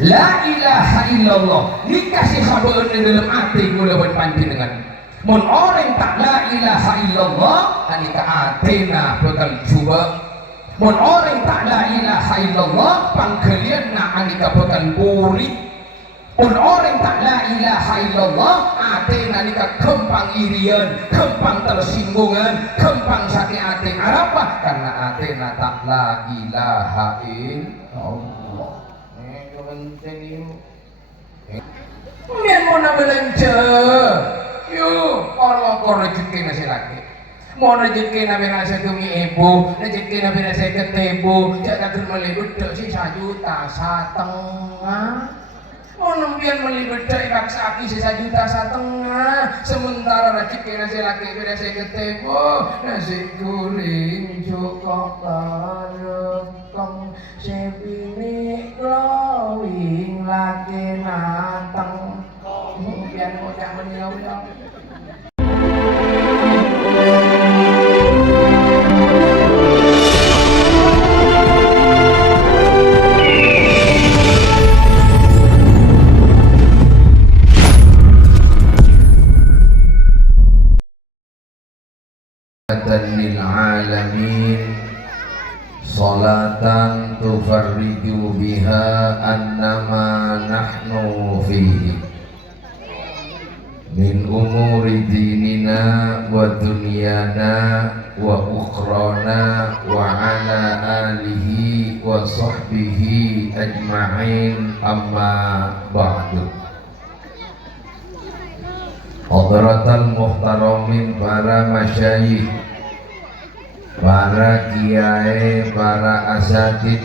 La ilaha illallah dikasih sabar di dalam hati kula buat panjenengan. Mun orang tak la ilaha illallah anika atena bakal coba. Mun orang tak la ilaha illallah pangkalian na anika bakal buri. Mun orang tak la ilaha illallah atena anika kempang irian, kempang tersinggungan, kempang sakit hati. Apa? Karena atena tak la ilaha illallah. Penting Mian mau nak belanja, yuk orang rezeki nasi lagi. Mau rezeki nabi nasi tumi ibu, rezeki nabi nasi ketemu, jangan termelibut si 1,5 juta. Mau nampian melibut irak saki si 1,5 juta. Sementara rezeki nasi lagi nasi ketemu, nasi goreng cukup barokah. Sepini glowing lagi nateng biar bocah meniau-niau. Lil alamin salatan tufarriju biha annama nahnu fihi min umuri dinina wa dunyana wa ukhrana wa ala alihi wa sahbihi ajma'in amma ba'du. Hadratal muhtaramin para masyayikh, para kiai, para asatid,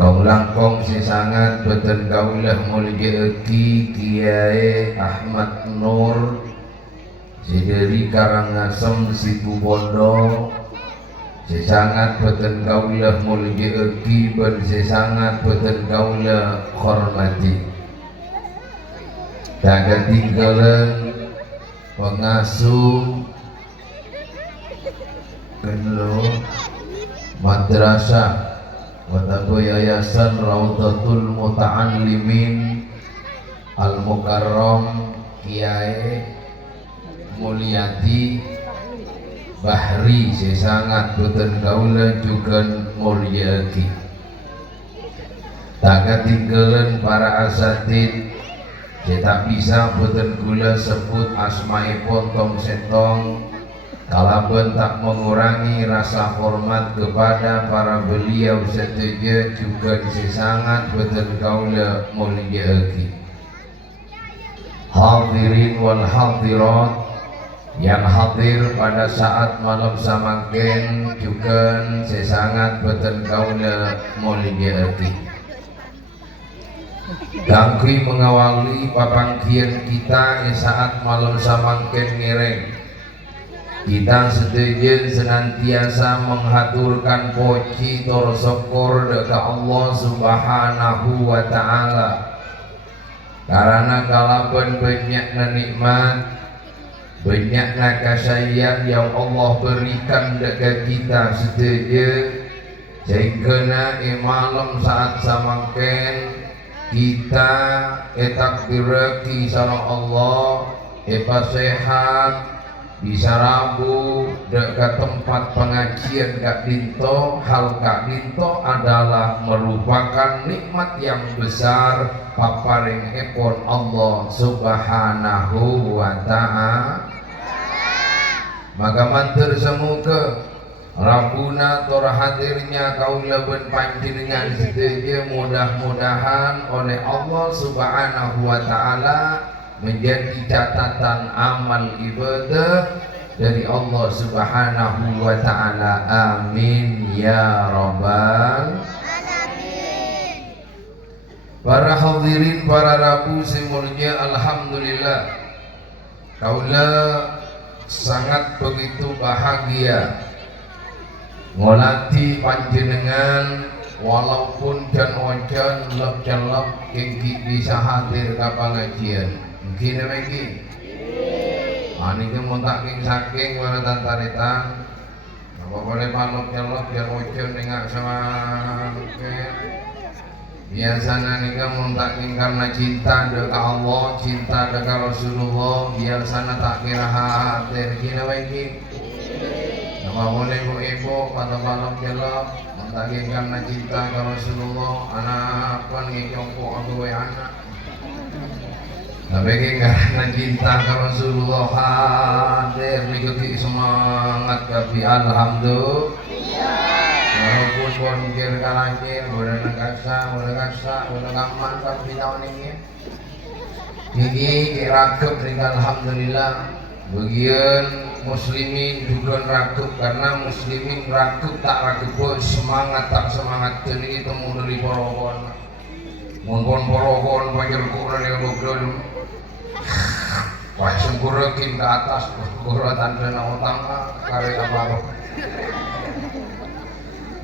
kaum langkong sesangat beten kaulah mulya eki Kiai Ahmad Nur sederi Karangasem Situ Bondo, sesangat beten kaulah mulya eki ben sesangat beten kaulah hormati. Tak ketinggalan pengasuh madrasah watabu yayasan Raudatul Muta'allimin Al-Mukarram Kiai Mulyadi Bahri sesangat boten kaula juga mulyaki. Tak ketinggalan para asatid, tak bisa boten kula sebut asmaipun tong setong kalaupun tak mengurangi rasa hormat kepada para beliau setuju juga sesangat boten kaula mulyaki. Hadirin wal hadirat yang hadir pada saat malam samangken juga sesangat boten kaula mulyaki. Dangkri mengawali papangkian kita saat malam samangken ngereng. Kita setuju senantiasa menghaturkan puji tor syukur dekat Allah Subhanahu wa Ta'ala. Karena kalaupun banyaknya nikmat, banyaknya kasih yang Allah berikan dekat kita setuju, sehingga malam saat samangken kita etak direki sareng Allah sehat bisa rabu dekat tempat pengajian Kak Dinto. Hal Kak Dinto adalah merupakan nikmat yang besar paparing epon Allah Subhanahu wa Ta'ala. Maka mantur semoga Rabbuna tor hadirnya kaula ben panjenengan setuju mudah-mudahan oleh Allah Subhanahu wa Ta'ala menjadi catatan amal ibadah dari Allah Subhanahu wa Ta'ala. Amin ya rabbal alamin. Para hadirin, para rabu semulnya, alhamdulillah kaula sangat begitu bahagia ngolati panjenengan walaupun jan wajan lep-lep kengki bisa hadir ke pengajian. Mungkin lagi ani ke montak king saking mana tantaritan apa boleh palok jalok jan wajan nengak sama Biasanya nikah muntakin karena cinta dekat Allah, cinta dekat Rasulullah. Biasanya tak kira hadir gina baik. Nama boleh ibu pada gelap muntakin karena cinta ke Rasulullah. Anak pun ngikongko aku anak. Tapi karena cinta ke Rasulullah hadir mengikuti semangat tapi alhamdulillah. Walaupun bonjir kalangkir, boleh negasa, boleh gaman tapi tahun ini. Gigi rakep dengan alhamdulillah. Bagian muslimin juga rakep karena muslimin rakep tak rakep semangat tak semangat ini temu dari porokon. Mohon porokon panjang kurang yang ngobrol. Wah sempurnakin ke atas, kuratan dan utama karya apa?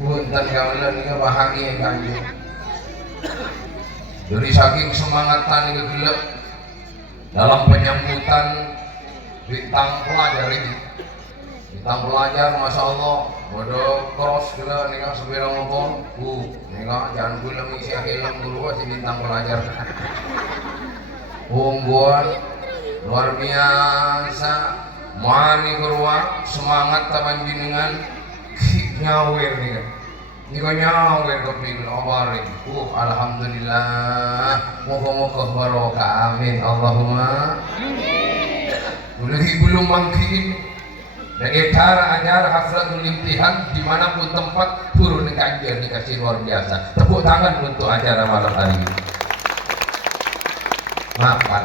Punten kawalan ini bahagia kanjeng. Dari saking semangatan ini gelap dalam penyambutan bintang pelajar ini. Bintang pelajar, masya Allah, bodoh cross gila nih kan sepeda motor. Nih kan jangan gula mengisi akhilam dulu si bintang pelajar. Ungguan luar biasa, mani keruang semangat taman jenengan. Nyawer nih kan, ini kan nyawer kepingin obarin. Alhamdulillah, moga-moga barokah, amin, Allahumma. Belum mangkin. Dan cara ajar haflatul imtihan dimanapun tempat turun kajian dikasih luar biasa. Tepuk tangan untuk acara malam hari ini. Maafkan.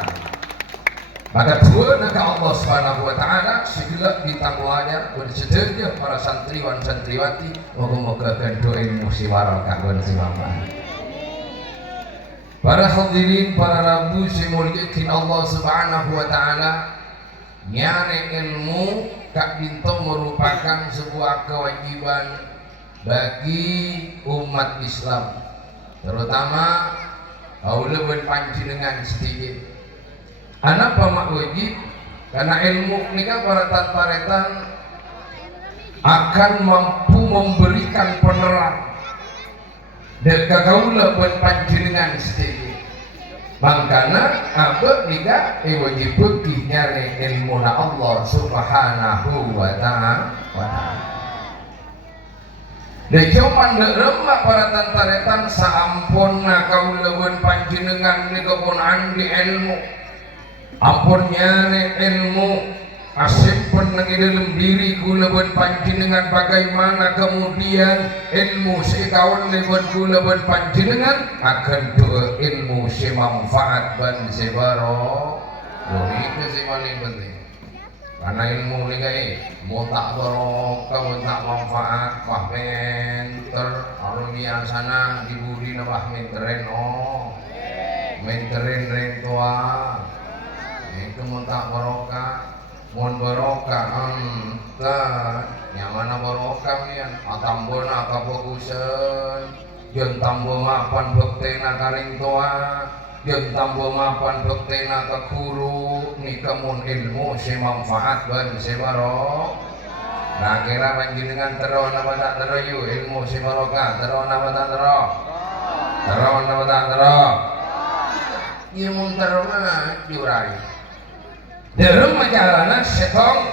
Maka tuan ke Allah Subhanahu wa taala segala bintang pelajar bersedia para santriwan santriwati moga-moga doa ilmu si barokah dan si manfaat. Para hadirin para rabu si muliakin Allah Subhanahu wa taala, nyari ilmu kak bintu merupakan sebuah kewajiban bagi umat Islam, terutama kaula panjenengan sedikit. Anak pamak wajib karena ilmu ini kan para taretan akan mampu memberikan penerang dan kagaula buat panjenengan sedikit. Makanya abad nikah wajib pergi nyari ilmu na Allah Subhanahu wa ta'ala. Dan cuman lemak para taretan saampuna kaula buat panjenengan nikah pun andi ilmu. Ampun nyari ilmu asik pun nang dalam diri kula buat panjenengan bagaimana kemudian ilmu sekawan buat kula buat panjenengan akan doa ilmu semanfaat dan sebaro. Ini sih paling penting. Karena ilmu ni kaya mau tak barokah, mau tak manfaat, wah menter, kalau biasana dibudi na wah menteren menteren ren tua. Itu muntak barokah, mun barokah yang mana barokah nian atambona kafokusen yen tambo mapan bektena karing tua yen tambo mapan bektena ka guru nikamun ilmu si manfaat ban si barokah. Nah kira panjenengan tero napa tak tero yu ilmu si barokah tero napa tak tero napa tak tero ieu mun tero na jurai. Dalam majalana setong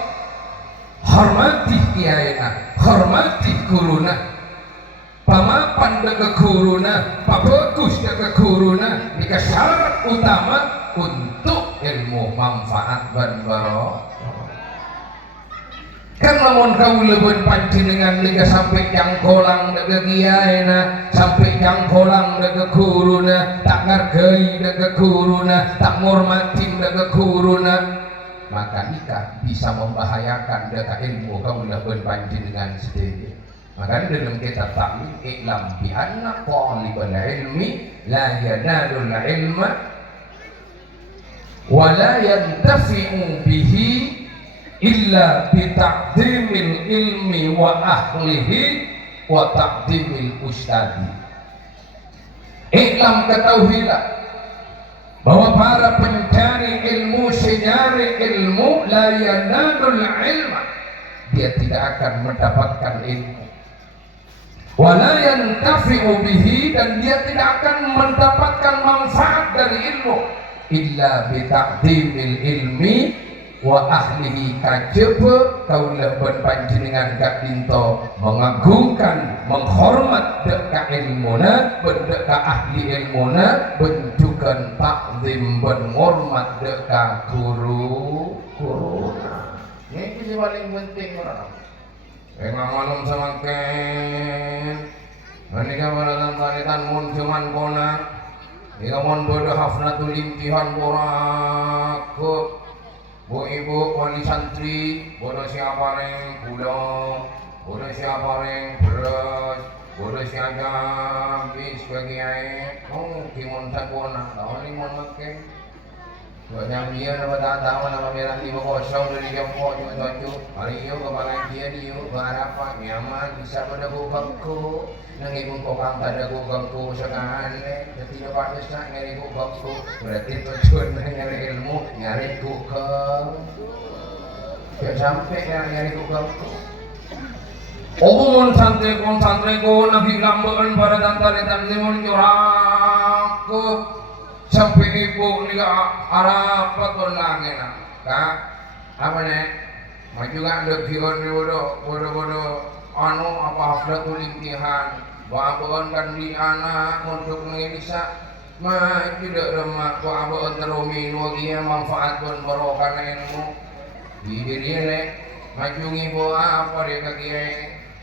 hormati kiaina, hormati guruna, pamapan deke guruna, pabagus deke guruna, nika syarat utama untuk ilmu manfaat dan barokah. Kan lamun kaula panjenengan nika sampai jangkolang deke kiaina, sampai jangkolang deke guruna, tak ngargai deke guruna, tak ngormatin deke guruna, maka nikah bisa membahayakan dekat ilmu kaula panjenengan sedaya. Maka dalam kitab taklim iklam bi anna talibal ilmi la yanalul ilma wa la yantafi'u bihi illa bi taqdimil ilmi wa ahlihi wa taqdimil ustadi. Iklam ketahuilah bahwa para pencari ilmu, senyari ilmu, la yanalul ilma, dia tidak akan mendapatkan ilmu wala yantafi'u bihi, dan dia tidak akan mendapatkan manfaat dari ilmu illa bi ta'dhimil ilmi wa ahlihi, kajebe kaula ben panjenengan gak dinto mengagungkan menghormat dek ka ilmuna ben dek ka ahli ilmuna ben jugan takzim ben ngormat dek ka guru ini sih paling penting orang. Malam semakin menikah pada taritan mun cuman kona jika mun bodoh hafnatul imtihan poraku bu ibu wali santri bodoh siapa yang pulang bodoh siapa yang beres bodoh siapa habis bagi ayat kimun sakona tahun ini mun makin Banyang dia dapat tahu nama merah lima kosong dari jempol cuma tujuh. Hari itu kepala dia dia berapa nyaman bisa pada gugangku. Nangibung kokang pada gugangku sekarang jadi dapat desa nyari gugangku. Berarti tujuan nyari ilmu nyari gugang. Tidak sampai nyari gugangku. Oh santri ko nabi lamban pada tantaritan limun juraku. Sampai ibu ni arah patun lagi nak, kak, apa ni? Maju kan ada kion ni bodoh anu apa haflatul imtihan, bawa kan di anak untuk mengelisa, maju dah remah, bawa teromi lagi yang manfaat pun barokah ilmu, di diri ni, maju ibu apa dia kaki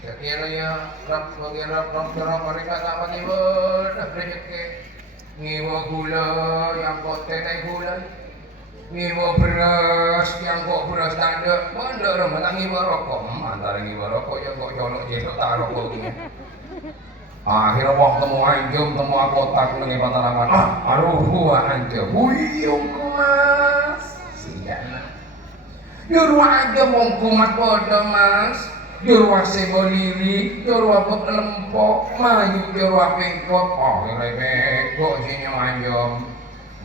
sekiranya rap mereka tak mati dah rezeki. Ngiwa gula yang kok tetek gula, ngiwa beras yang kok beras tak ada, mana orang tak ngiwa rokok, antara ngiwa rokok yang kok colok jesok tak rokok gini. Akhirnya waktu temu anjum, temu apotak nengi pataraman, aduh gua anjum, buyung mas, siapa? Juru aja mau kumat bodoh mas. Jurwa seboliri, jurwa pot lempok, maju jurwa pengkot, ini beko sini manjom,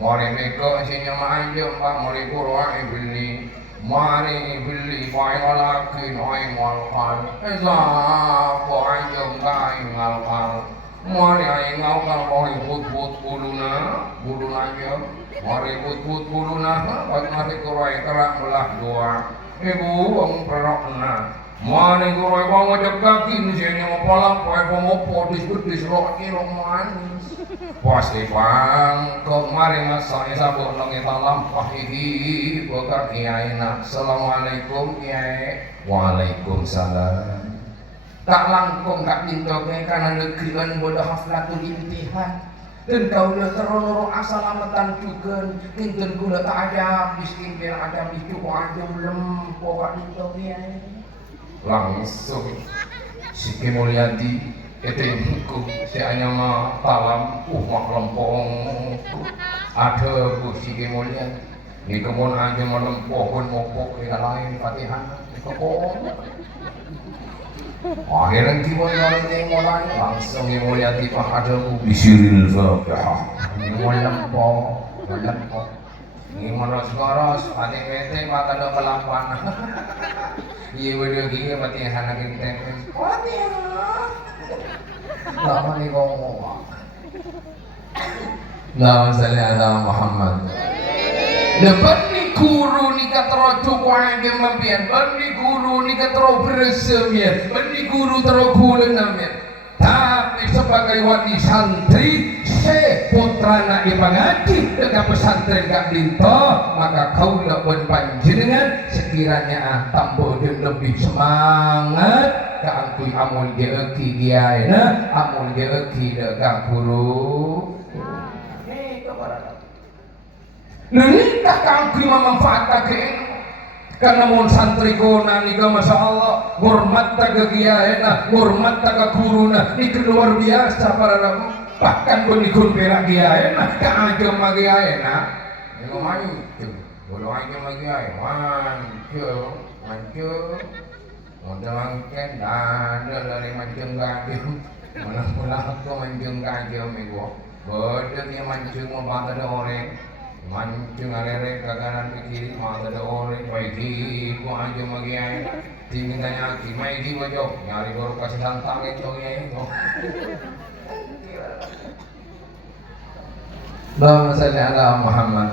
mari beko sini manjom, pak mari kurwa beli, mari beli, bayi laki, bayi malkal, siapa anjom kai malkal, mari aing malkal, bayi put buluna anjom, mari put buluna, pak mari kurwa kerak belah dua, ibu ang perokna. Mari guru ibu ngajak kaki ni sini mau palak, mau podis roti manis. Pasti bang, kemarin masanya sabuk langit alam pahihi, buka kiai nak. Assalamualaikum kiai. Waalaikumsalam. Tak langkung tak pintoke karena negerian bodoh haflatul imtihan. Dan kau dah terlalu asalamatan juga. Kinten gula tak ada habis, kinten ada habis cukup aja lempo tak pintoke kiai. Langsung si Mulyadi ketengku si Anyama talam mak lempong ada bu si Mulyadi di kebun aja melempokun mopok di lain Fatihah di kebun akhirnya kibun orang yang mulai langsung si Mulyadi pak ada bu bisiril Fatihah melempok ini meros panik bete mata ada pelapan iya udah gini Fatihah lagi ditempel Fatihah lama nih ngomong Allahumma salli ala Muhammad lebat ni guru ni katero cukup yang membian lebat ni guru ni katero bersemian lebat ni guru katero gula namian tapi sebagai wali santri putrana ipangati dekat pesantren gak linto maka kau lebih panjenengan sekiranya tambuh dan lebih semangat keangkui amul geeki giaina amul geeki dekat guru nikah keangkui memanfaatkan keilmu karena mun santri kona nika masya Allah hormat taga giaina hormat taga guruna ini luar biasa para rabu bahkan pun ikut perak giaina keagam giaina ini mancung bodoh aja giaina mancung modal angken dana dari mancung gajum mana aku mancung gajum ibu bodoh dia mancung mau bangga orang mancung alere kaganan ke kiri mata ada orang maiki ku aja magian tinggi tanya ki maiki wajo nyari baru kasih tantang itu ya itu Allahumma salli ala Muhammad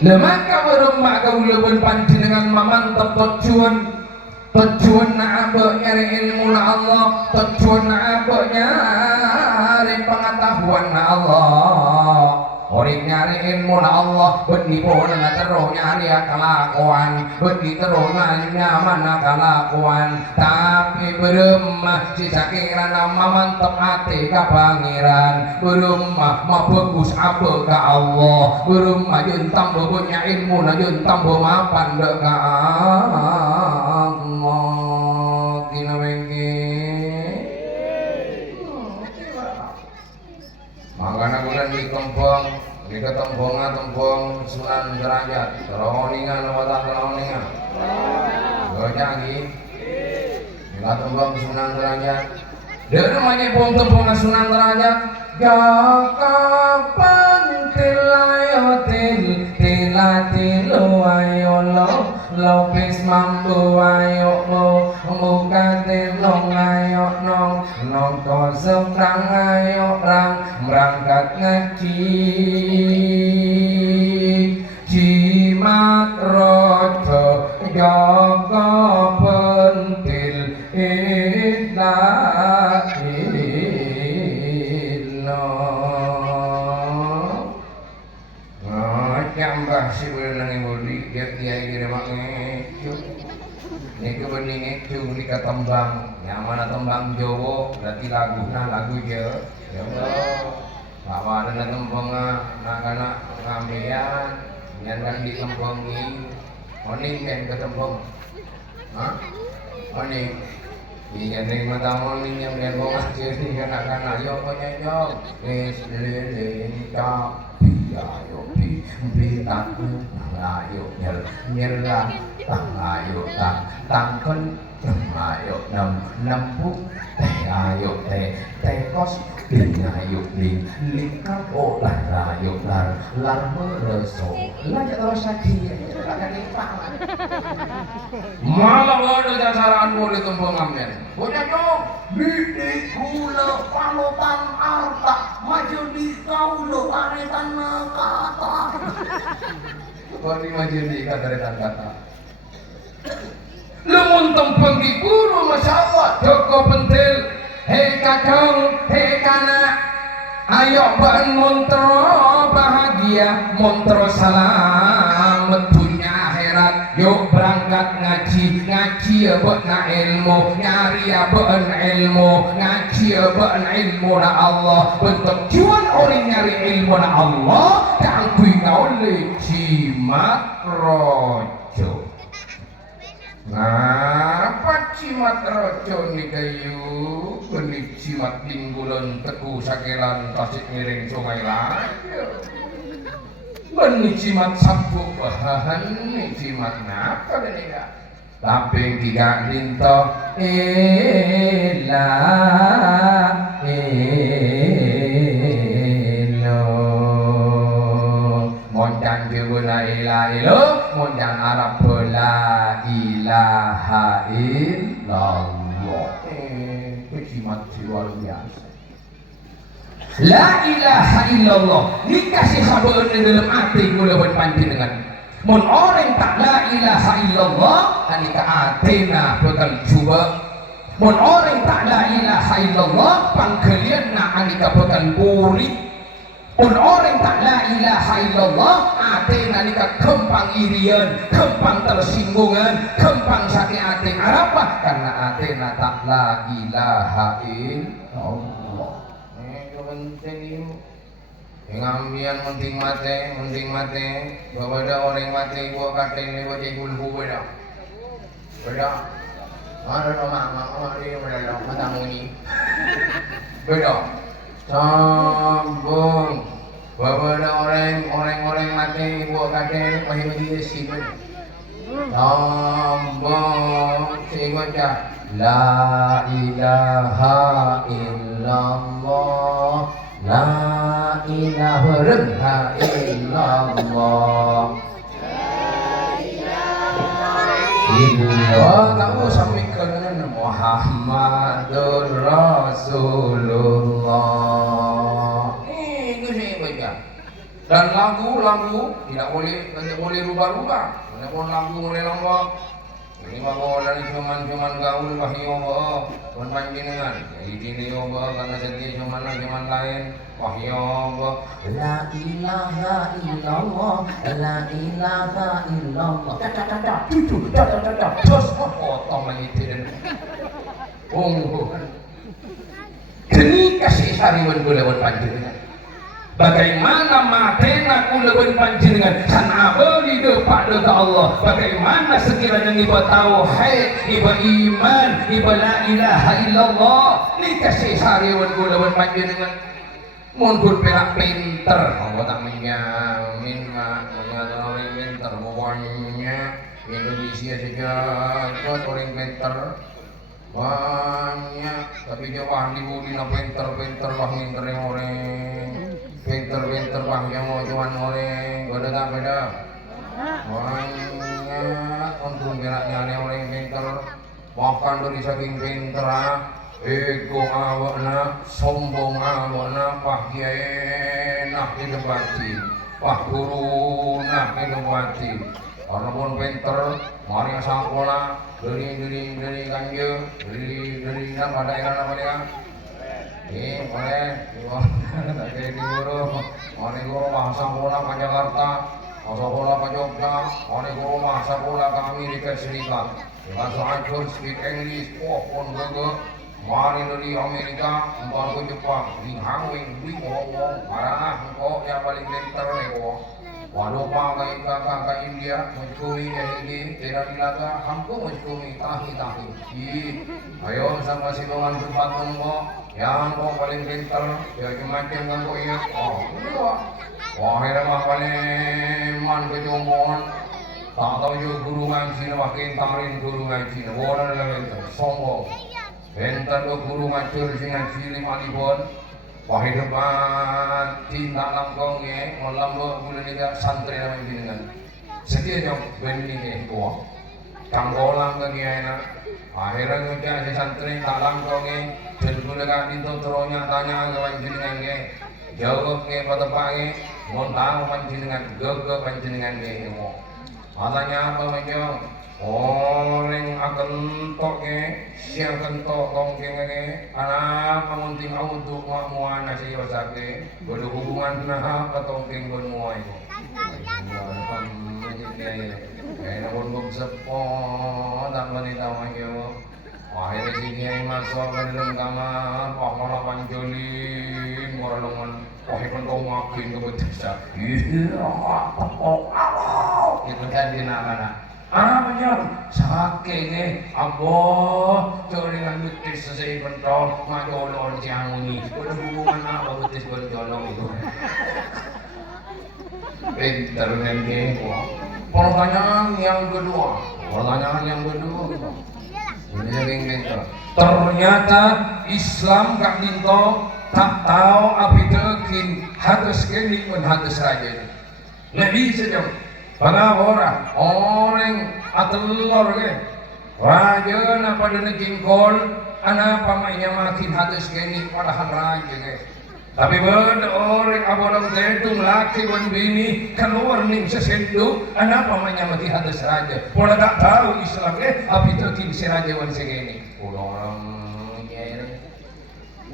lemaka berumah kau lebih panjenengan mamantap tujuan na apa nyari ilmu na Allah tujuan na apa nyari pengetahuan na Allah orang nyari ilmu na Allah benipu na terus nyari kelakuan begitu terus nyaman kelakuan tapi berumah si sakiran nama mantap hati ka pangeran berumah ma bagus apa ka Allah berumah jun tambah punya ilmu na jun tambah mapan dek ka Allah kina makanya bulan di kempong di ketembongan tembong Sunan Derajat teroningan watah teroningan gojangi di tembong Sunan Derajat dari rumahnya pun tembongan Sunan Derajat kapan tilayotil tilatilu ayo lo pis mampu ayo muka tilong ayo nong kosong rang ayo rang berangkat ngaji jimat rojo jaga pentil nyambah si berenang yang bodi dia kira maknya ini kebening itu ini ketembang yang mana tembang Jawa berarti lagu je ya Allah bawa ada tembang nak ngambian yang kan ditembangi oning yang ketembang oning iya nih mata oning yang yang bongas jadi anak-anak yo penyanyi es lilin tak ayo bitak ayo nyerlah ayo tangken ayo nempuk ayo kos ayo lingkar olah ayo lar mereso lanjut terus lagi malah ada dasaraan boleh tumpang amen bocah dong di kula panutan arta maju di kaulo aretan kata bari maju di aretan kata lumun tumpang di guru masya Allah joko pentil hei kakang hei kana ayo ban montro bahagia montro selamat dunia akhirat yuk berangkat ngaji na ilmu nyari ilmu ngaji ilmu na Allah bentuk cuan orang nyari ilmu na Allah kangkui oleh jimat rojo ngapa jimat rojo ni kayu benih jimat tinggulan teku sakelan tasik miring sungai lagi benih jimat sabuk bahan nih jimat napa gini ya tapi tiga linto moncan jebuna ilo moncan Arab la ilaha illallah jimat luar biasa la ilaha illallah dikasih khabar di dalam hati mulai panjenengan mun orang tak la ilaha illallah anika atena bakal coba mun orang tak la ilaha illallah pangkalian na anika bakal puri mun orang tak la ilaha illallah atena anika kempang irian kempang tersinggungan kempang sakit hati apa karena atena tak la ilaha illallah penting ngambian penting mate bahwa ada orang mati gua katain gua jadi gulku beda ada mama dia beda mata muni beda sambung bahwa ada orang mati gua katain masih sih sambung si baca la ilaha illallah la ilaha la illallah. Wa kamu samikan Muhammadur Rasulullah. Itu sih baca. Dan lagu-lagu tidak boleh rubah-rubah. Tidak boleh lagu boleh lambak. Ini mah dari cuman gaul wahyu Allah pun panjenengan. Jadi dini Allah karena sedih cuman lain wahyu Allah. La ilaha illallah, la ilaha illallah. Terus potong lagi tidak. Kini kasih sariwan lewat panjenengan. Bagaimana matena kulawan panjenengan sana beli depan ke Allah. Bagaimana sekiranya iba tauhid, iba iman, iba la ilaha illallah. Ni kasih sariwan kulawan panjenengan. Mun perak pinter, Allah tak menjamin mak mengatakan orang pinter pokoknya Indonesia sejak orang pinter banyak, tapi dia ahli budi na pinter bah pinter yang orang pinter bah yang mau cuan orang beda tak beda banyak untuk beraknya ada orang pinter bahkan dari saking pinter ego awakna sombong awakna pah kiai nak didebati pah guru nak didebati karena pun pinter mari sekolah dari kanjo dari apa daerah apa dia ini boleh tak jadi guru mari guru bahasa bola ke Jakarta bahasa bola ke Jogja mari guru bahasa bola ke Amerika Serikat bahasa ancur speak English pun gege mari dari Amerika ke Jepang di Hangwing di ngomong marah kok yang paling pinter nego walau pakai kakak India mencuri ini tidak dilaga hampu mencuri tahi ayo sama si kawan tempat nunggu yang kau paling pintar ya macam kamu iya wahai mah paling man kejombongan tak tahu juga guru ngaji makin tarin guru ngaji orang lain sombong bentar guru ngaji ngaji 5.000 wahai depan tindak langkongnya melambok bulan ini santri namanya jenengan setia jauh benih ni tua tanggolang ke kiana akhirnya kita si santri tak langkongnya dan bulan itu teronya tanya ke panjenengan ke jawab ke pada pagi mau tahu panjenengan gege panjenengan ke katanya apa menjawab orang akan toke siang kentok tongkeng ke anak kamunting autuk muan nasi wasake bodoh hubungan nah ke tongkeng bon muai kaya pun bom sepo tak menita mayo akhirnya si kiai masuk ke dalam kamar wah malah panjolin moralongan wah ikon kau makin ke betisa itu kan dinamana Anaknya sakit aboh dengan betis selesai bentok majolon siang ini udah hubungan apa betis bencolong itu pinter nanti pertanyaan yang kedua ini sering pinter ternyata Islam Kak Dinto tak tahu abitekin hadis kini pun hadis raja Nabi sejauh pada orang atelor ke raja na pada jengkol anak pamanya makin hadis kini padahal raja ke tapi pada orang abolang tentung laki dan bini keluar ning sesendu anak pamanya makin hadis raja pola tak tahu Islam ke api tekin si raja wan segini orang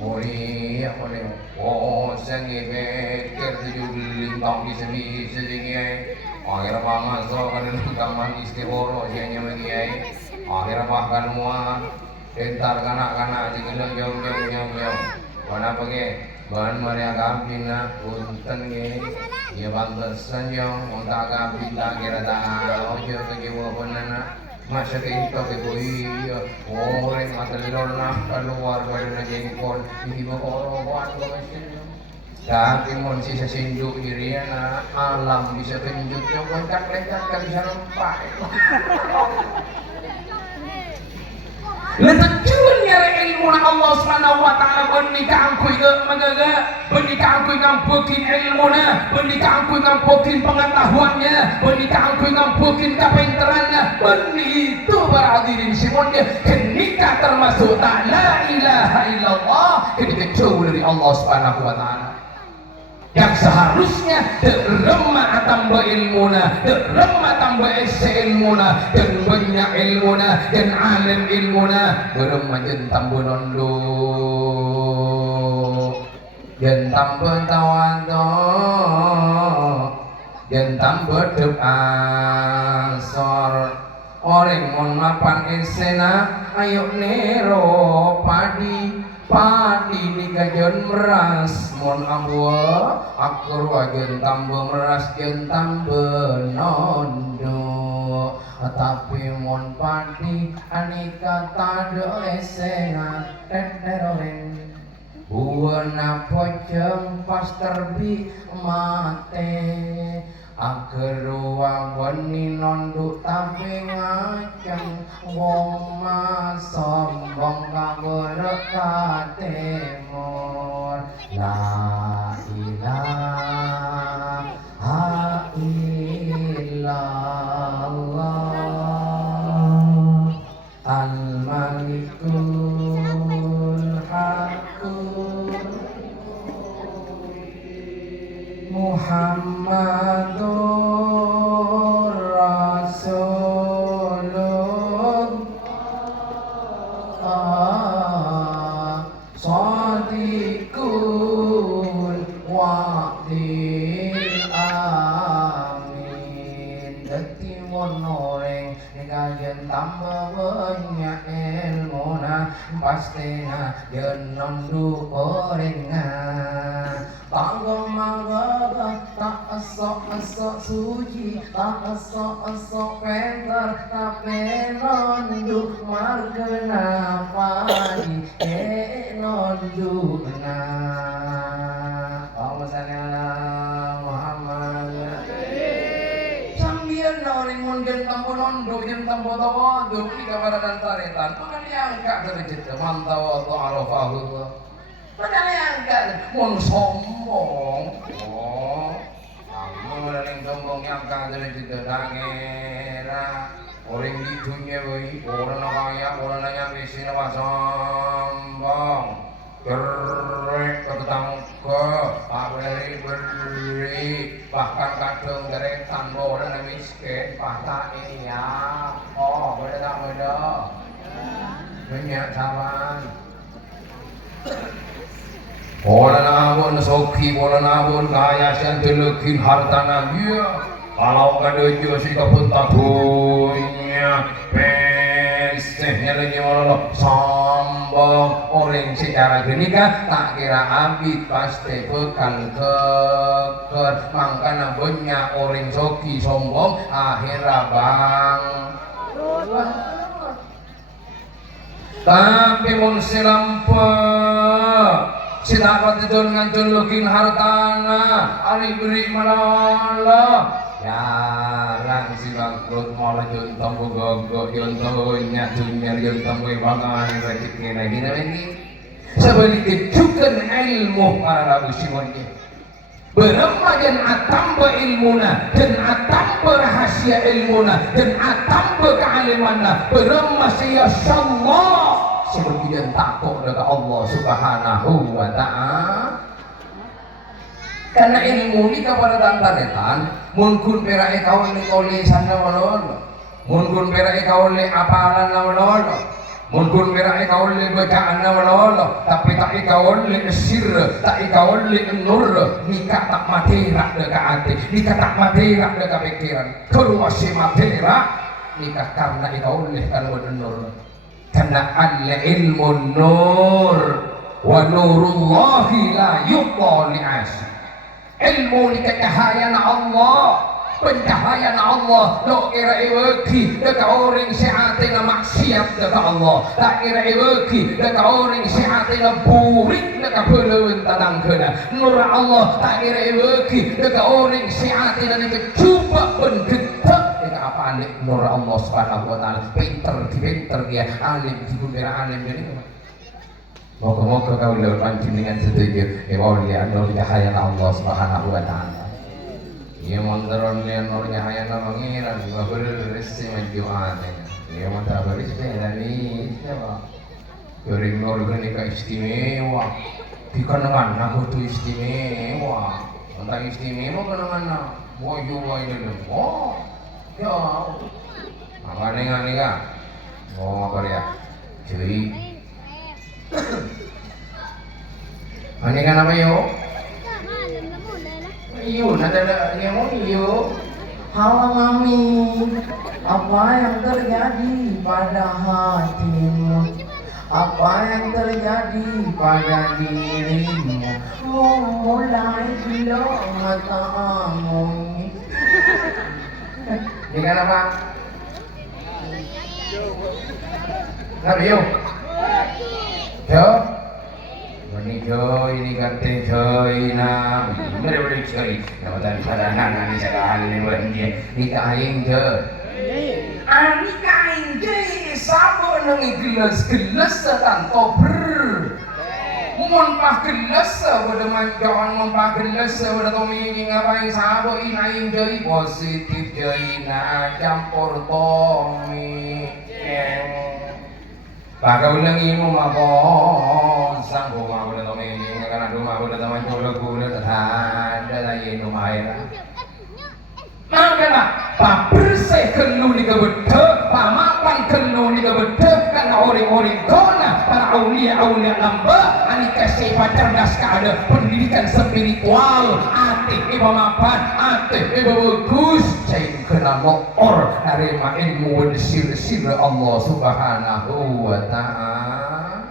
Ori apa ni? Oh, sangat beker 75 tahun di sini akhirnya masuk ke dalam kamar istihoro sianya lagi akhirnya makan semua entar kanak-kanak digeleng jauh mana pergi bahan mereka kampin nak punten ke dia bantesan jauh untuk kampin tak kira tahu je ke jiwa penana masa ke itu ke bui orang mata lelor nak keluar pada jengkol ini bawa orang tapi mun sisa sinduk diri na alam bisa tunjuk yang lengkap kan bisa nampak. Letak cuan nyari ilmu na Allah Subhanahu wa taala benih kangkui ke magaga, benih kangkui ngampukin ilmu na, benih kangkui ngampukin pengetahuannya, benih kangkui ngampukin kapinterannya, benih itu para hadirin semuanya kenika termasuk tak la ilaha illallah ketika jauh dari Allah Subhanahu wa taala. Yang seharusnya derema tambah ilmuna, derema tambah ese ilmuna, dan banyak ilmuna, dan alim ilmuna, berema jen tambah nondo, jen tambah tawado, jen tambah asor. Orang mon mapan esena, ayo nero padi. Padi nikajon meras mon ambua akur wajen tambah meras jen tambah nondo tapi mon padi anika tado esena teteroreng buana poceng pas terbi mate akeruang beni nonduk tapi ngaceng wong mas sombong kaberkat temor la ilaha illallah al-malikul haqqul Muhammadur Rasulullah Shadiqul wa'dil amin. Dati monoreng nikajen tambah banyak ilmuna pastinya jen nondu orengan tanggal magaga tak esok-esok suci tak esok-esok penter tapi nonduk margena padi nonduk na Allahumma shalli ala Muhammad sambil orang mungkin tampu nonduk jen tampu tawaduk di kabaran taretan maka diangkat derajat mantau Allah arafahullah. Padahal yang enggak mau sombong, kamu yang sombong yang kagak jadi dangera orang di dunia ini orang kaya orang yang miskin apa sombong, kerek ketangke, apa dari beri bahkan kadang dari tanpa orang miskin patah ini ya, oh boleh tak boleh, banyak cawan. Bola nabun soki, bola nabun kaya sian telekin harta nabiya. Kalau kada josi kapun tabunya, pesehnya lagi malah sombong. Orang secara genika tak kira abid pasti bekal keker. Mangkana banyak orang soki sombong akhirnya bang. Tapi mun silampa sidapat itu nganculukin hartana ari beri malala jarang si bangkrut malah jontong gogo jontong nyatunya jontong bangan rezeki lagi lagi sebaliknya juga ilmu para rabu simonnya beremma dan atamba ilmuna dan atamba rahasia ilmuna dan atamba kealimanna beremma siya Allah sebagian takut kepada Allah Subhanahu wa ta'ala karena ilmu ini kepada tantaretan mungkin perai kau ini tulisan walolo mungkin perai kau ini apalan walolo mungkin perai kau ini bacaan walolo tapi tak kau ini sir tak kau ini nur nikah tak materak dekat hati nikah tak materak dekat pikiran keluar si materak nikah karena kau ini kalau nur karena al-ilmu nur wa nurullahi la yuqali asy ilmu ni cahayaan Allah pencahayaan Allah lo kira iweki dekat orang seatina maksiat dekat Allah tak kira iweki dekat orang seatina burik dekat peleun tanang kena nur Allah tak kira iweki dekat orang seatina ni cuba pendetak apa alik nur Allah Subhanahu wa ta'ala pinter dia alim di bumi alim jadi Moga-moga kau lawan panjenengan setuju. Oleh anu cahaya Allah Subhanahu wa taala. Ia monteron lian nur cahaya pangeran beres majuane. Ia montar beres dari siapa? Goreng nur gini ka istimewa. Dikenangan aku tu istimewa. Tentang istimewa kenangan. Woyo woyo. Oh. Ya. Apa nenga? Oh apa ya? Cuy. Ini kan apa yo? Iyo, nada yang iyo. Halo mami, apa yang terjadi pada hatimu? Apa yang terjadi pada dirimu? Mulai gelap matamu. Ini kan apa? Apa yo? Jo, ini kate joy na, beri joy. Nama tadi padanan ini sekarang ini berhenti. Nikahin jo, nikahin jo ini sama nengi gelas tanpa ber. Mumpah gelas, pada manjawan mumpah gelas, pada tomini ngapain sabo inain joy positif joy na campur tomi. Baka ulang imo mako sang bunga udah tomi karena rumah udah teman colok udah ada lagi numaira. Makanya pak bersih kelu ni kebeda, pak mapan kelu ni kebeda karena orang-orang kona para aulia lamba ani kasih cerdas keada pendidikan spiritual ati iba mapan ati iba bagus saya kena motor narima ilmu sir Allah Subhanahu wa taala.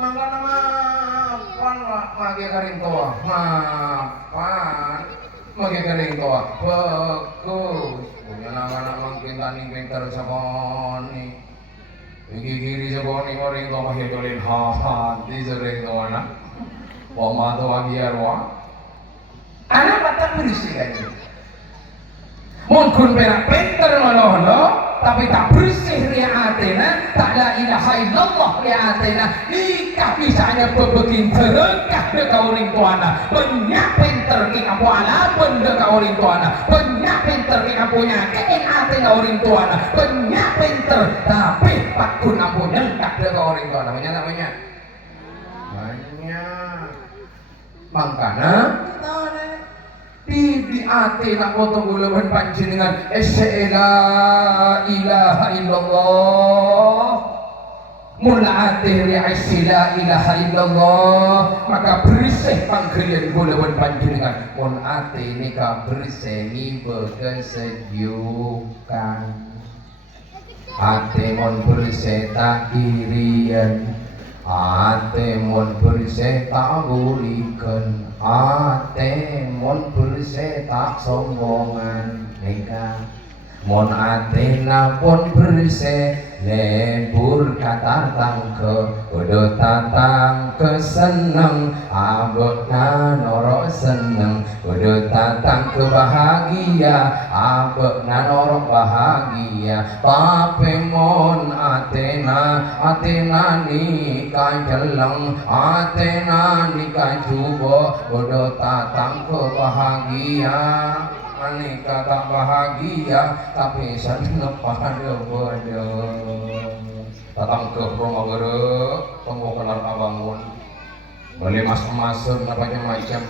Mangga mapan mage karing toa mapan mage karing toa bagus punya anak mungkin tani pinter saboni iki kiri saboni ngoring toa hedolin hati sering toa na wama toa biarwa anak patah berisik aja mungkin perak pinter ngolo tapi tak bersih ria atena tak la ilaha illallah ria atena nikah bisanya bebekin terengkah deka orang tuana banyak pinter ki kapuana benda ka orang tuana banyak pinter ki kapunya kein atena orang tuana banyak pinter tapi pakun ampunya tak deka orang tuana banyak makanya di ate nak foto gulawan panjenengan la ilaha illallah mula ate ri'asi la ilaha illallah maka bersih panggrian gulawan panjenengan mun ate nika bersih ngibe kesejukan ate mun bersih tak irian ate mun bersih tak gurikan ate mun bersih tak sombongan nikah mun atena pun bersih lebur kata tangke udah tatang keseneng abekna norok seneng udah tatang kebahagia abekna norok bahagia tapi mun atena nikah jeleng atena nikah juga udah tatang kebahagia menikah tak bahagia tapi seneng pada bodoh datang ke rumah baru pembukaan bangun boleh masuk macam-macam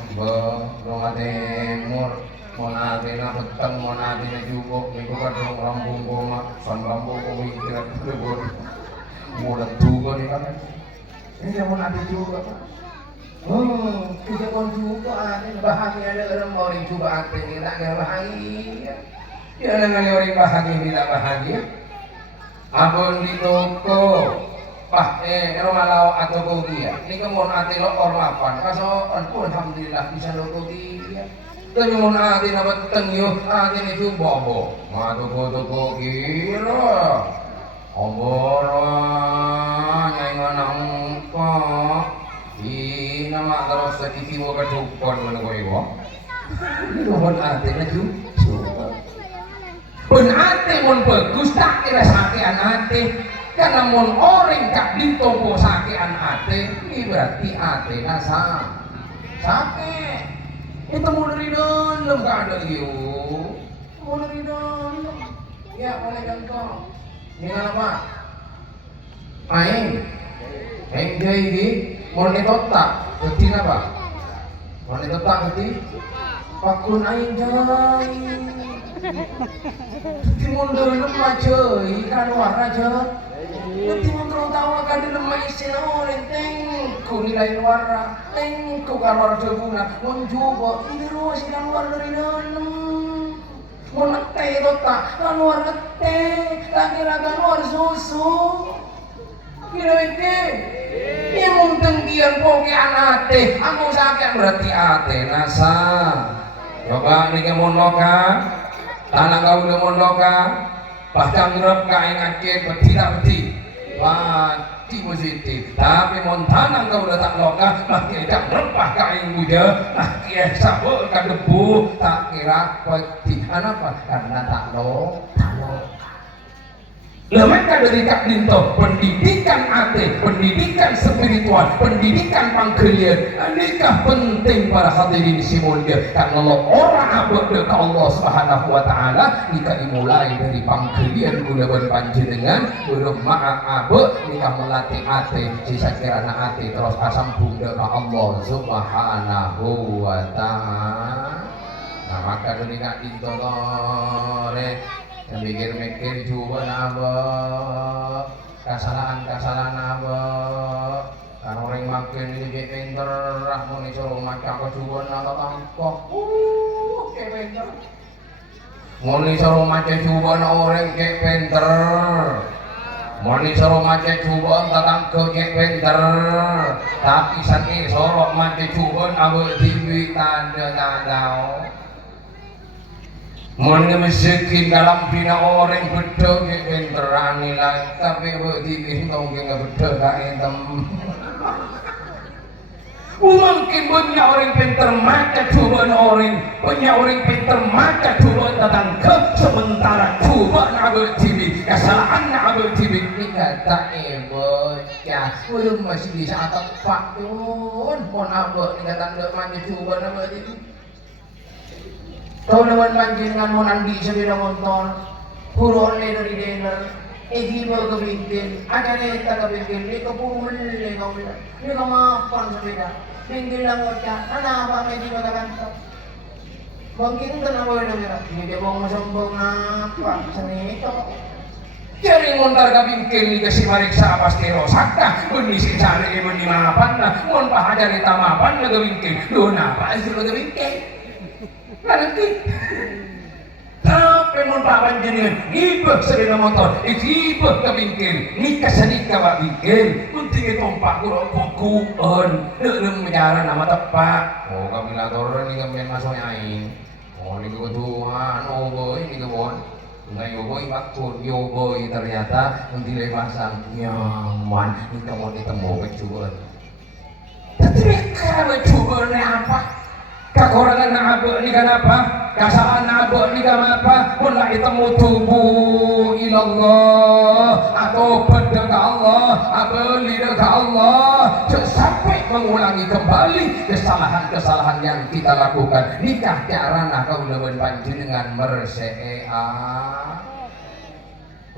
rumah timur monadina petang monadina juga minggu kadang lambung goma san lambung goma kira kira mudah juga nih kan ini yang monadi juga pak kita pun juga ada bahagia ada orang juga ada tidak bahagia ya dengan orang bahagia tidak bahagia abon di toko rumah lawa atau kogia ini kemun ati lo orlapan kasoan pun alhamdulillah bisa lo kogia tapi mun ati nabat tengyo ati ni bobo ma toko kira oboro nyai nganang kok nama terus sedikit wa kedukon mana kau ibu? Itu pun ate na juga. Pun ate pun bagus tak kira sakit ate Karena mun orang kak ditompo sakean ate, ini berarti ate nasa sake. Itu mau dari dalam gak ada yuk. Mau dari dalam. Ya boleh contoh. Ini apa? Aing jai di mau netotak, ketin apa? Mau netotak ketin? Pakun aing jai. Ketin mundur lemah jai, kan warna jai. Ketin mundur tahu kan di lemah isin orang tengku nilai warna, tengku kan warna jebuna, mencoba ini ruas yang luar dari dalam. Mau ngeteh totak, kan warna teh, tak kira kan warna susu. Kira-kira ini mungkin kian poke anate, amo sakit berarti ate nasa. Coba nih kemon loka, tanah kau kemon loka, bahkan ngerap kain ngake beti, mati positif. Tapi mon tanah kau datang loka, makin tak rempah kain muda, makin sabuk kan debu, tak kira peti. Kenapa? Karena tak lo. Lemaka dari Kak Dinto, pendidikan ate, pendidikan spiritual, pendidikan pangkelian, nikah penting para hadirin simulia. Karena orang abad ke Allah Subhanahu Wa Taala nikah dimulai dari pangkelian gunawan panjenengan, belum maaf abad nikah melatih ate, sisa kirana ate terus asambung ke Allah Subhanahu Wa Taala. Nah maka dari Kak Dinto yang mikir-mikir juga apa kesalahan apa kan orang makin ini kayak pinter mau disuruh macam kejuan atau tangkok kayak pinter mau disuruh macam kejuan orang kayak pinter mau disuruh macam kejuan atau tangkok kayak pinter tapi sakit sorok macam kejuan abel TV tanda mun ngemesekin dalam bina orang betul ke pinteran nilai tapi bukti bintang ke betul gak entem mungkin banyak orang pinter maka cobaan orang banyak orang pinter maka cobaan tentang ke sementara cobaan abel tibi kesalahan abel tibi ini kata bocah belum masih bisa tepat pun pun abel ini kata manja cobaan abel tibi. Kau naman panjenengan mo nandi sa motor, puro online dari dealer, gibaw kabintin, ada neta kabintin, di ka pumuli kau bila, di ka mapan sa bila, bintil lang mo siya, anapa may di magkakanta. Bangking ka na mo na bila, hindi mo masambong apa, sa nito. Jadi montar kabintin ni kasi mariksa pasti rosakta, bunisin sari ibu di mapan na, mon pahajar di tamapan na kabintin, doon apa itu kabintin. Nanti tapi mun papan jenengan ngibah sepeda motor ngibah ke bingkil nikah senikah pak bingkil munting tompak kurang kukuan dalam menjara nama tepat oh kabilator ini kami masuk aing oh ini kebutuhan oh boy ini kebon nggak yoboy maksud yoboy ternyata nanti pasang nyaman ini kamu ditemu kecuali tapi kalau coba apa kekurangan nabuk ni kenapa? Kesalahan nabuk ni kenapa? Mula itemu tubuh ilallah atau pedang Allah, abeli dekat Allah, sampai mengulangi kembali kesalahan-kesalahan yang kita lakukan. Nikah karena kaulawan panjenengan mersea.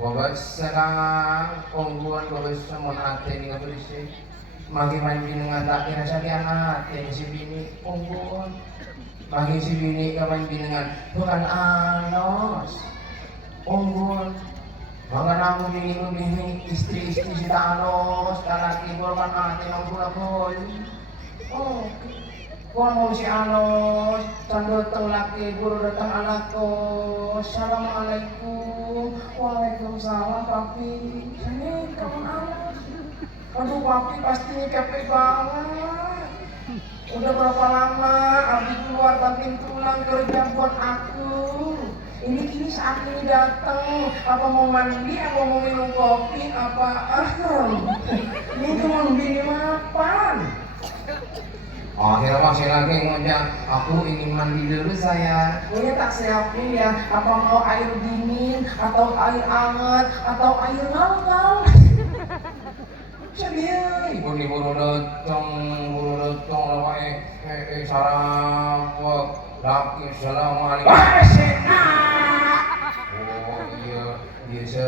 Wabassalam, ongguan wabassamun ate ni kaberisik. Magi panjenengan tak kira sakian ate si bini ongguan. Magi si bini ka panjenengan bukan anos. Ongguan. Maka namu bini istri-istri si anos kalaki bukan ate nang bola-bola. Oh. Kung mau si anos, datang laki, guru datang anakku. Assalamualaikum. Waalaikumsalam papi. Sini kamu anos. Aduh papi pasti capek banget. Udah berapa lama Abi keluar banting tulang kerja buat aku. Ini kini saat ini datang. Apa mau mandi, apa mau minum kopi, apa ini cuma bini mapan. Akhirnya masih lagi ngajak aku ingin mandi dulu saya. Oh ya tak siapin ya. Apa mau air dingin atau air hangat atau air hangat? Sabiya ibu ni buru datang awake sarang laki assalamualaikum. Oh iya biasa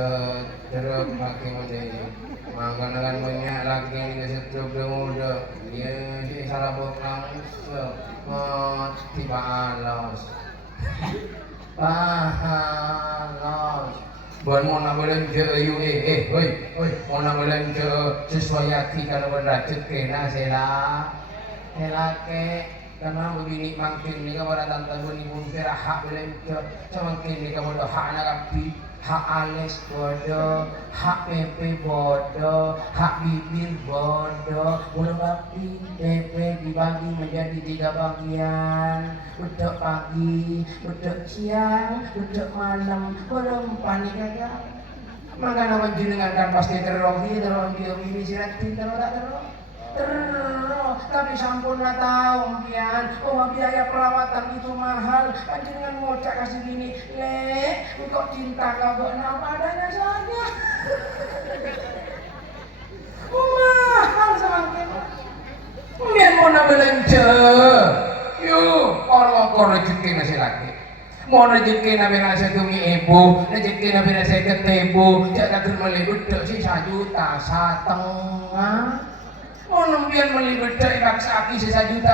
terus laki mending makan dengan banyak laki yang setruk muda dia si salah langsung tiba alas buat mau nak belanja ayu mau nak belanja sesuai hati kalau beracun kena sela ke karena begini makin ni kamu datang tahun ni pun kira hak belanja semakin ni kamu dah hak nak kapi hak ales bodoh, hak PP bodoh, hak bibir bodoh, udah babi PP dibagi menjadi 3 bagian, untuk pagi, untuk siang, untuk malam, belum panik aja. Maka nama jenengan kan pasti terogi ini siratin terus tak terus. Tapi sampun lah tahu pian, biaya perawatan itu mahal. Panjenengan mau cak kasih gini, engkau cinta kau apa adanya saja. Mahal semakin. Pian mau nak belanja, yuk orang rezeki nasi lagi. Mau rezeki nabi nasi tumi ibu, rezeki nabi nasi ketebo, jangan termelibut si 1,5 juta. Oh nembian melibet raksaki 1,5 juta,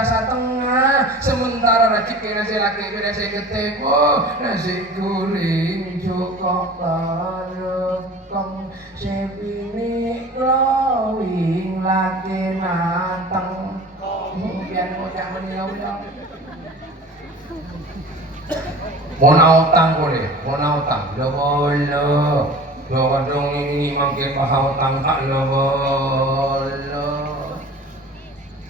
sementara rezeki nasi laki beda saya ketebo nasi goreng cukup rekam sebini glowing laki mateng biar ngocak menilau mau nautang boleh lo kadang ini makin pahautang tak lo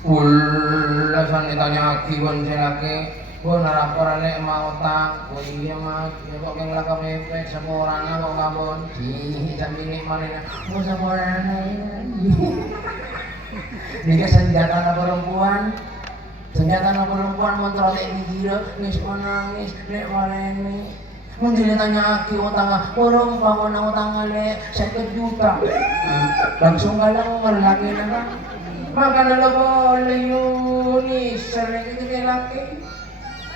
ulasan ditanya akiban saya laki narapor nek mau tang iya mas ya kok yang laka mepet semorana kok kabon sambil nek mana mau semorana ini senjata perempuan montrotek di gila nis menangis nek maleni mungkin ditanya aki utang orang bangun utang le 1 juta langsung galang merlaki na maka na boleh Yunis sering kita laki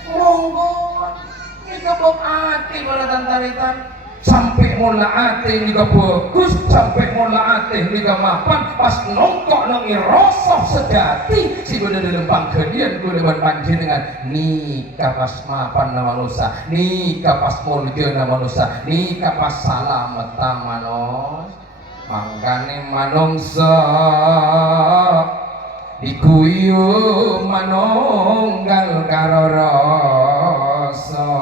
monggo ikabok ati wala tantaritan sampai mula ati ni bagus sampai mula ati ni mapan pas nongkok nang irosoh sejati si guna lempang kedian guna buat panjenengan nikah pas mapan na manusia nikah pas mulja na manusia nikah pas salamet manos mangkane manungsa dikuyu manunggal karo rasa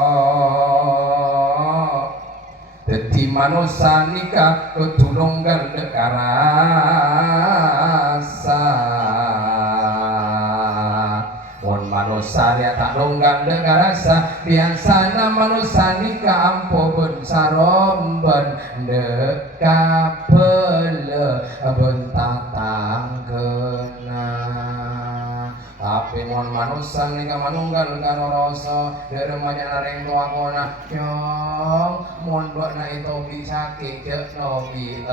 dadi manusa nikah kudu nunggal karasa mun manusa dia tak nunggal karasa biasana manusa nikah ampun saromben dekapele bentatang kena tapi mon manusia nikah manunggal karo rasa dari banyak nareng tua kona nyong mon buat na itu bisa kejek nobien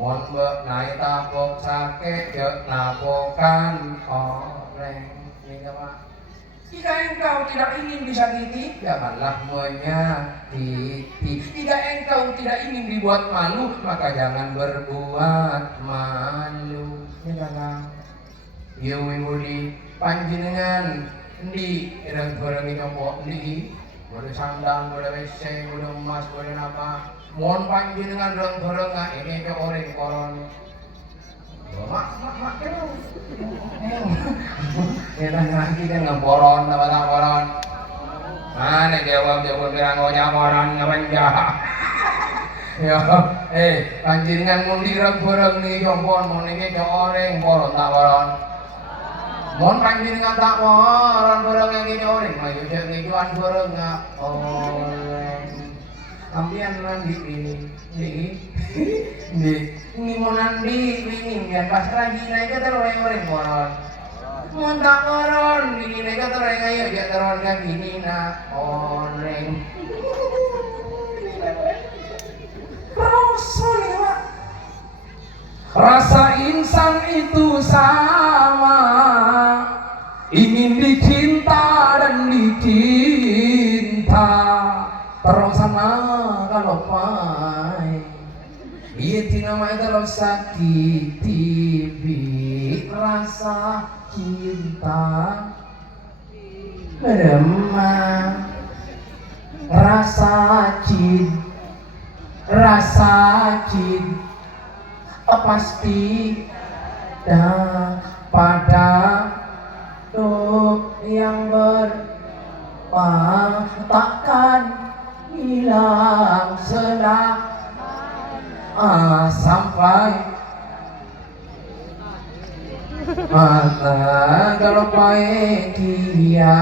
mon buat na tapok sakit jek napokan oreng nikah mak. Jika engkau tidak ingin disakiti, janganlah menyakiti. Jika engkau tidak ingin dibuat malu, maka jangan berbuat malu. Jangan. Yo wibudi panjenengan di orang ini ngomong di, boleh sandang, boleh WC, boleh emas, boleh apa. Mohon panjenengan orang ini ke orang koron. Mak kenapa? Kita lagi kan ngeporon apa poron? Mana jawab bilang ngojak poron ngabanja. Ya, panjenengan mundi reng nih jompon mau nih ke orang poron tak poron. Mohon panjenengan tak poron yang ini orang, maju jadi juan poron nggak orang. Ambian mandi ini mau nandi ini biar pas lagi naik ke teroreng poron. Mau tak poron ini naik ke teroreng ayo dia teroreng kayak gini nak oreng. Rasul ya pak. Rasa insan itu sama, ingin dicinta dan dicinta. Terus sana kalau main, iya namanya terus sakiti rasa cinta. Remah rasa cinta pasti pada tuh yang takkan hilang sampai mata kalau baik dia.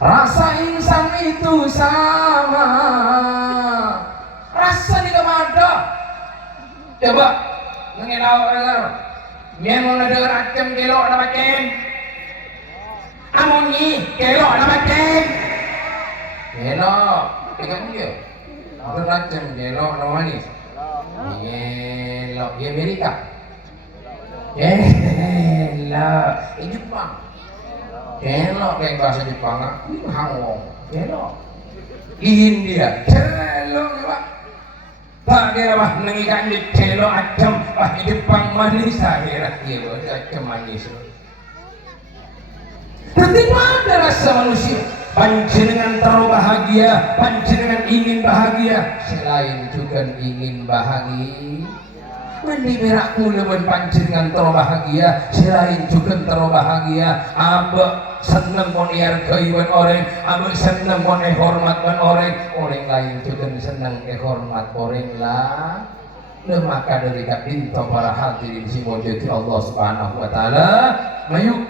Rasa insan itu sama, rasa di kemana? Coba mengenal yang ada racem kelok ada macam amoni kelok ada macam kelok pegang dia ada racem kelok ada manis kelok di Amerika kelok di Jepang kelok kayak bahasa Jepang hangong kelok di India kelok ya Pak kira bah mengikat di celok acem bah di Jepang manis akhirnya iya acem manis. Ketika ada rasa manusia panjenengan terlalu bahagia, panjenengan ingin bahagia, selain juga ingin bahagia. Mandi berak kula mun panjenengan terlalu bahagia, selain juga terlalu bahagia. Abah seneng mon hargai wan orang, abah seneng mon hormat wan orang lain juga seneng hormat orang lah. Maka dari kabinto para hadirin si mujud Allah Subhanahu wa taala, mayuk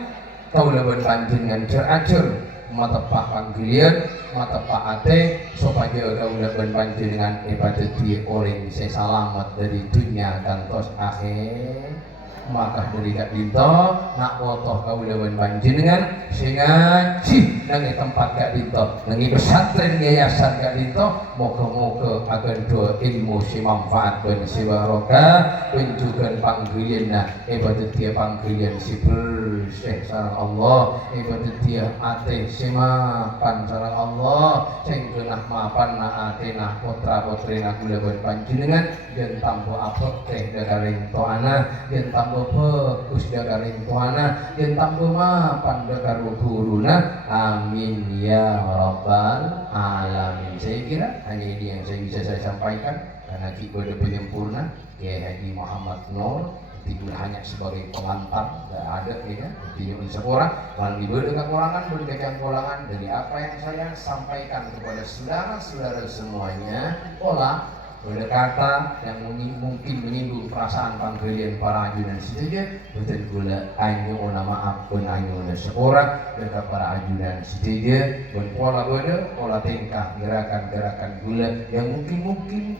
kaula mun panjenengan cer-acer matepak panggilan, matepak ate supaya kaula mun panjenengan ibadah di orang bisa selamat dari dunia kantos akhir. Maka dari kak dinto nak wotoh kaula mun panjenengan sing ngaji nang tempat kak dinto nang pesantren yayasan kak dinto moga-moga akan do ilmu si manfaat ben si barokah penjukan panggilan ibadah dia panggilan si bersih sareng Allah ibadah dia ate si mapan sareng Allah sing genah mapan na ate na putra putri nak kaula mun panjenengan yen tampo apot teh dagaring toana yen bagus dagaring Tuhana yang tambah mapan dagaru guruna amin ya rabbal alamin. Saya kira hanya ini yang saya bisa saya sampaikan karena kita sudah penyempurna Kiai Haji Muhammad Nur tidak hanya sebagai pengantar tidak ada ya tidak seorang malah diberi kekurangan berikan kurangan dari apa yang saya sampaikan kepada saudara-saudara semuanya pola berkata yang mungkin menyinggung perasaan panggilan para ajudan saja betul gula anyu nama apun anyu seorang dekat para ajudan saja dan pola tingkah gerakan gula yang mungkin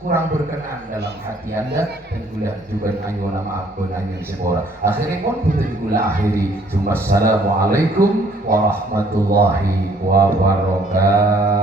kurang berkenan dalam hati anda dan gula juga anyu nama apun anyu seorang akhirnya pun betul gula akhiri. Assalamualaikum warahmatullahi wabarakatuh.